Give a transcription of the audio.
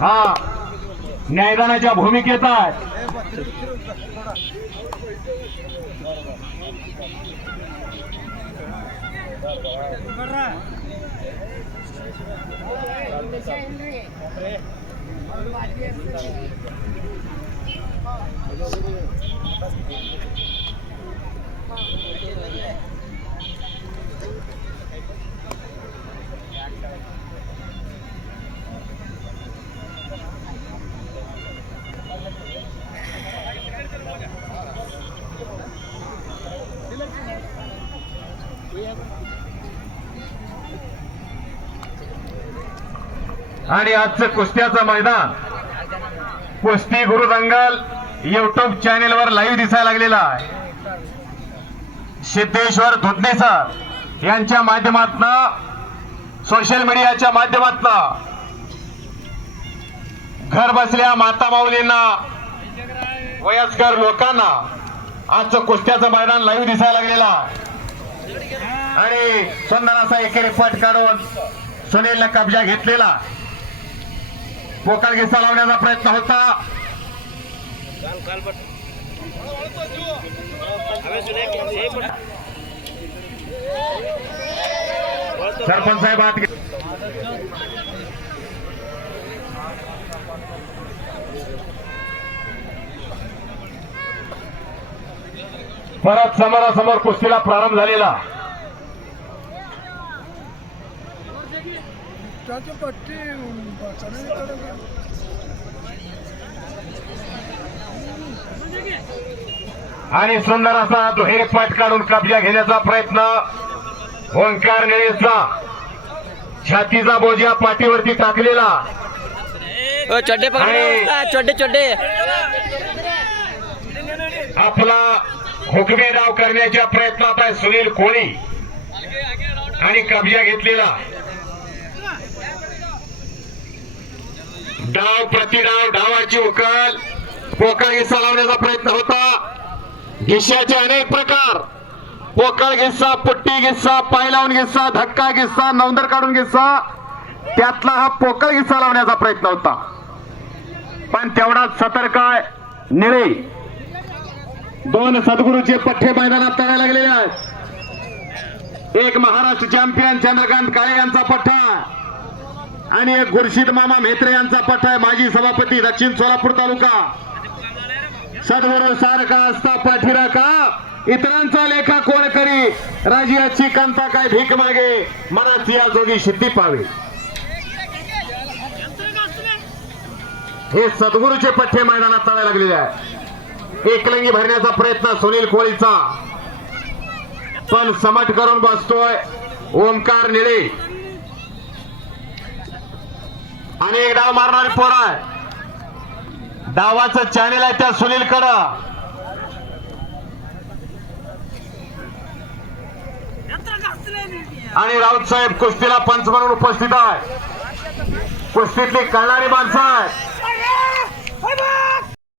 हा. न्यायदानाच्या भूमिकेत आहे. आणि आजचं कुस्त्याचं मैदान. कुस्ती गुरु दंगल युट्यूब चॅनेल वर लाईव्ह दिसायला लागलेला आहे. सिद्धेश्वर धुतणे सर यांच्या माध्यमातन सोशल मीडियाच्या माध्यमातन घर बसल्या माता माऊलींना वयस्कर लोकांना आजचं कुस्त्याचं मैदान लाईव्ह दिसायला लागलेलं आहे. आणि सुंदर एकेरी पट काढून सुनीलने कब्जा घेतलेला. पोकळ चालवण्याचा लावण्याचा प्रयत्न होता. सरपंच साहेब आत परत समोरासमोर कुस्तीला प्रारंभ झालेला. आणि सुंदर असा दुहेरी पाठ काढून कब्जा घेण्याचा प्रयत्न. ओंकार निळेचा. छातीचा बोजा पाठीवरती टाकलेला. चड्डे चड्डे. आपला हुकमे डाव करण्याच्या प्रयत्नात आहे सुनील कोळी. आणि कब्जा घेतलेला. डाव प्रतिडाव डावाची उकल. पोकळ हिस्सा लावण्याचा प्रयत्न होता. गिस्साचे अनेक प्रकार. पोकळ घिस्सा पुट्टी गिस्सा पाय लावून घिस्सा धक्का गिस्सा नवंदर काढून घिस्सा. त्यातला हा पोकळ गिस्सा लावण्याचा प्रयत्न होता. पण तेवढाच सतर्क आहे निळे. दोन सद्गुरूचे पठ्ठे मैदानात तळायला लागलेले आहेत. एक महाराष्ट्र चॅम्पियन चंद्रकांत काळे यांचा पठ्ठा आणि एक गुरशीद मामा मेत्रे यांचा पठ्ठा आहे माजी सभापती दक्षिण सोलापूर तालुका. सद्गुरू सारखा असता पाठीरा का? इतरांचा लेखा कोण करी? राजियाची कांता काय भीक मागे? मनात या जोगी सिद्धी पावे हे सद्गुरूचे पठ्ठे मैदानात तळायला लागलेले आहे एकलंगी भरण्याचा प्रयत्न सुनील कोळीचा. पण समट करून बसतोय ओमकार निळे. आणि एक डाव मारणारी पोर. आहे डावाचं चॅनेल आहे त्या सुनील कड आणि राऊत साहेब कुस्तीला पंच म्हणून उपस्थित आहे. कुस्तीतली कळणारी माणसं आहे